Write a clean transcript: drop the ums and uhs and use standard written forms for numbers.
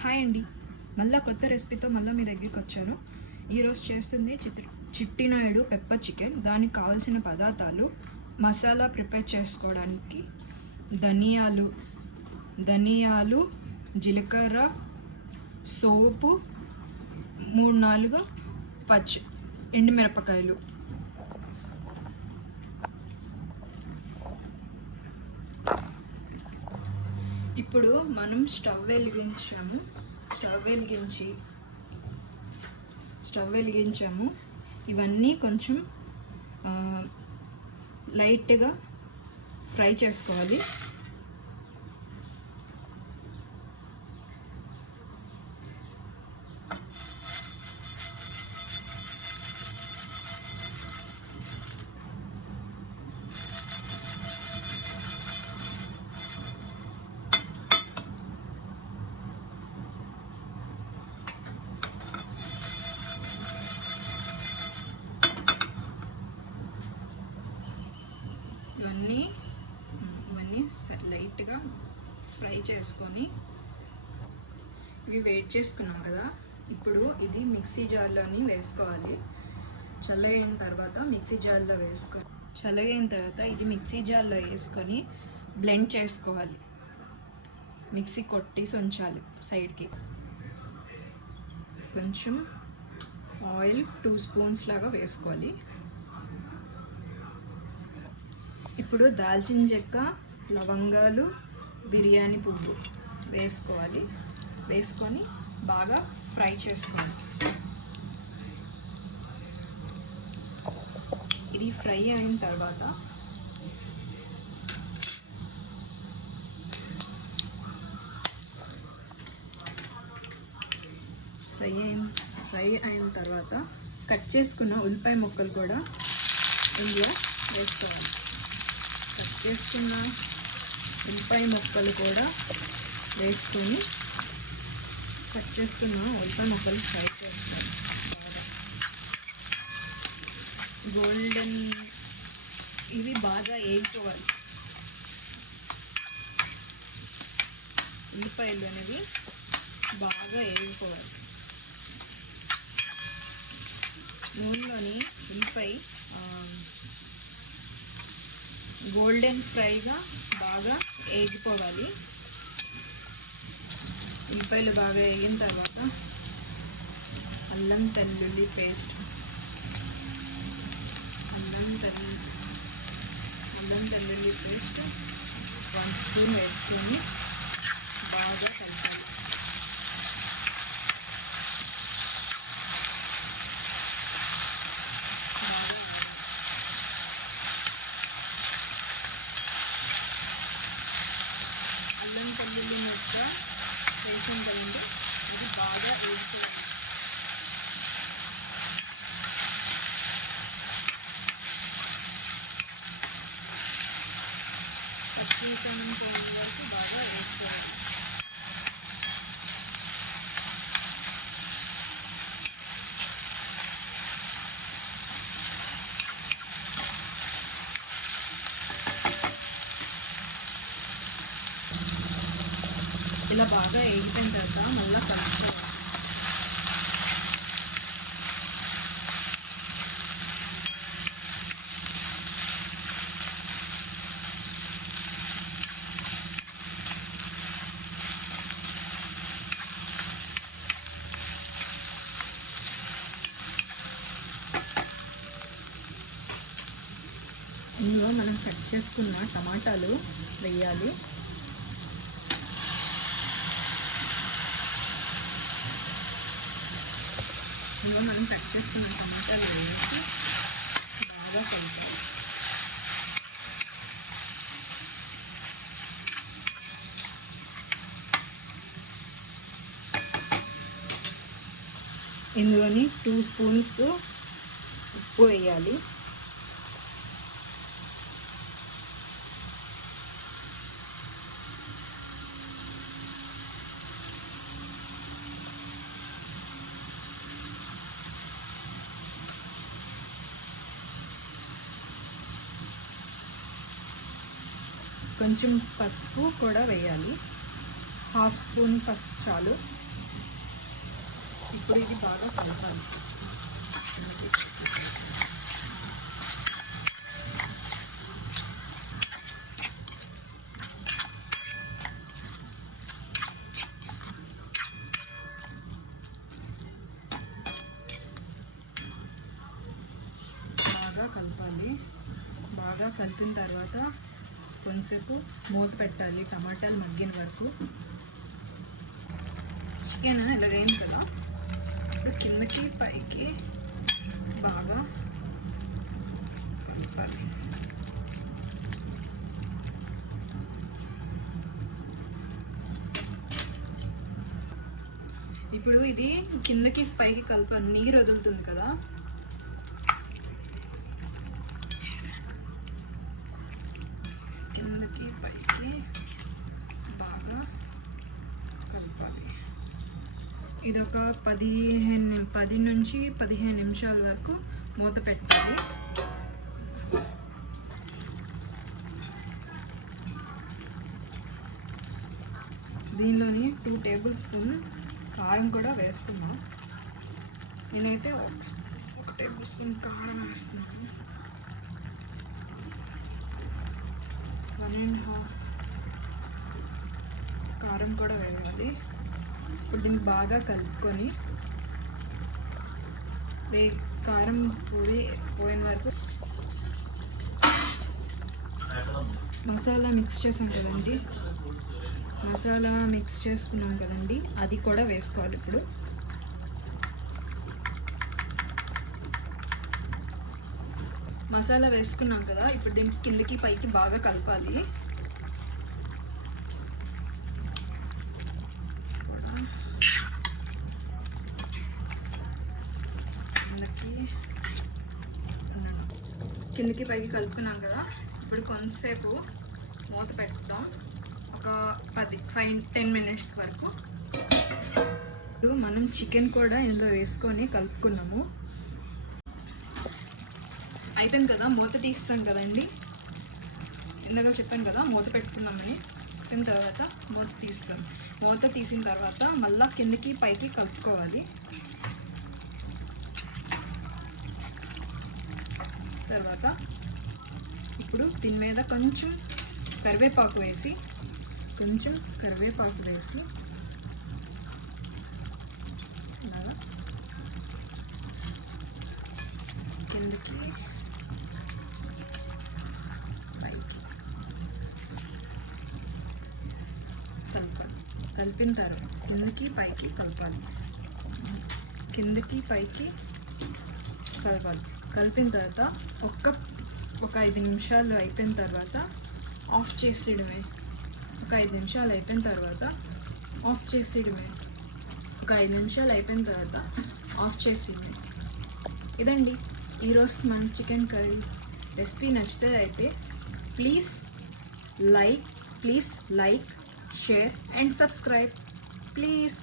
Hi అండి, మళ్ళీ కొత్త రెసిపీతో మళ్ళీ మీ దగ్గరికి వచ్చాను. ఈరోజు చేస్తుంది చిట్టినాయుడు పెప్పర్ చికెన్. దానికి కావాల్సిన పదార్థాలు: మసాలా ప్రిపేర్ చేసుకోవడానికి ధనియాలు, జీలకర్ర, సోపు, 3-4 ఎండుమిరపకాయలు. ఇప్పుడు మనం స్టవ్ వెలిగించాము. ఇవన్నీ కొంచెం లైట్గా ఫ్రై చేసుకోవాలి. ఇవన్నీ లైట్గా ఫ్రై చేసుకొని ఇవి వేడి చేసుకున్నాం కదా. ఇప్పుడు ఇది మిక్సీ జార్లోని వేసుకోవాలి. చల్లగైన తర్వాత ఇది మిక్సీ జార్లో వేసుకొని బ్లెండ్ చేసుకోవాలి. మిక్సీ కొట్టేసి ఉంచాలి సైడ్కి. కొంచెం ఆయిల్ 2 స్పూన్స్ లాగా వేసుకోవాలి. ఇప్పుడు దాల్చిన చెక్క, లవంగాలు, బిర్యానీ పువ్వు వేసుకొని బాగా ఫ్రై చేసుకోవాలి. ఇది ఫ్రై అయిన తర్వాత కట్ చేసుకున్న ఉల్లిపాయ ముక్కలు కూడా ఇందులో వేసుకోవాలి. కట్ చేసుకున్న ఉల్లిపాయ ముక్కలు ఫ్రై చేసుకోవాలి. గోల్డెన్ ఇవి బాగా వేసుకోవాలి. ఉల్లిపాయలు అనేవి బాగా వేసుకోవాలి. నూనెలోని ఉల్లిపాయ గోల్డెన్ ఫ్రైగా బాగా వేగిపోవాలి. ఉల్లిపాయలు బాగా వేగిన తర్వాత అల్లం తెల్లుల్లి పేస్ట్ 1 స్పూన్ వేసుకొని బాగా కలపాలి. అల్లం తెల్లుల్లి మెత్త వేసిన కదండి, ఇది బాగా వేసుకోవాలి. పచ్చిమిరపకాయలు వరకు బాగా వేసుకోవాలి. ఇలా బాగా వేగిపోయిన తర్వాత మళ్ళీ కలుపుకోవాలి. ఇందులో మనం కట్ చేసుకున్న టమాటాలు వేయాలి. వేసి బాగా కలుపుకోవాలి. ఇందులోని 2 స్పూన్స్ ఉప్పు వేయాలి. కొంచెం పసుపు కూడా వేయాలి. 1/2 స్పూన్ పసుపు చాలు. ఇప్పుడు ఇది బాగా కలపాలి. కలపాలి. బాగా కలిపిన తర్వాత కొంచెంసేపు మూత పెట్టాలి టమాటాలు మగ్గిన వరకు. చికెన్ ఇలాగైంది కదా, ఇప్పుడు కిందకి పైకి బాగా కలపాలి. ఇప్పుడు ఇది కిందకి పైకి కలపాలి. నీరు వదులుతుంది కదా, కిందకి పైకి బాగా కలపాలి. ఇది ఒక 10 నుంచి 15 నిమిషాల వరకు మూత పెట్టాలి. దీనిలోని 2 టేబుల్ స్పూన్ కారం కూడా వేస్తున్నాం. నేనైతే 1 టేబుల్ స్పూన్ కారం వేస్తున్నాను. 1.5 కారం కూడా వేయాలి. ఇప్పుడు దీన్ని బాగా కలుపుకొని కారం పోయిన వరకు మసాలా మిక్స్ చేసాం కదండి, మసాలా మిక్స్ చేసుకున్నాం కదండి, అది కూడా వేసుకోవాలి. ఇప్పుడు మసాలా వేసుకున్నాం కదా, ఇప్పుడు దీనికి కిందకి పైకి బాగా కలపాలి. కిందకి పైకి కలుపుకున్నాం కదా, ఇప్పుడు కొంతసేపు మూత పెడతాం, ఒక 5-10 మినిట్స్ వరకు. ఇప్పుడు మనం చికెన్ కూడా ఇందులో వేసుకొని కలుపుకున్నాము. అయిపోయింది కదా, మూత తీస్తాం కదండి. ఇందాక చెప్పాను కదా మూత పెట్టుకున్నామని. అయిపోయిన తర్వాత మూత తీస్తాం. మూత తీసిన తర్వాత మళ్ళీ కిందకి పైకి కలుపుకోవాలి. తర్వాత ఇప్పుడు దీని మీద కొంచెం కరివేపాకు వేసి అలాగా కిందకి పైకి కలపాలి. కలిపిన తర్వాత కిందకి పైకి కలపాలి. కలిపిన తర్వాత ఒక 5 నిమిషాలు అయిపోయిన తర్వాత ఆఫ్ చేసేయడమే. ఒక 5 నిమిషాలు అయిపోయిన తర్వాత ఆఫ్ చేసేయడమే. ఇదండి ఈరోజు మన చికెన్ కర్రీ రెసిపీ. నచ్చితే అయితే please like, share and subscribe please.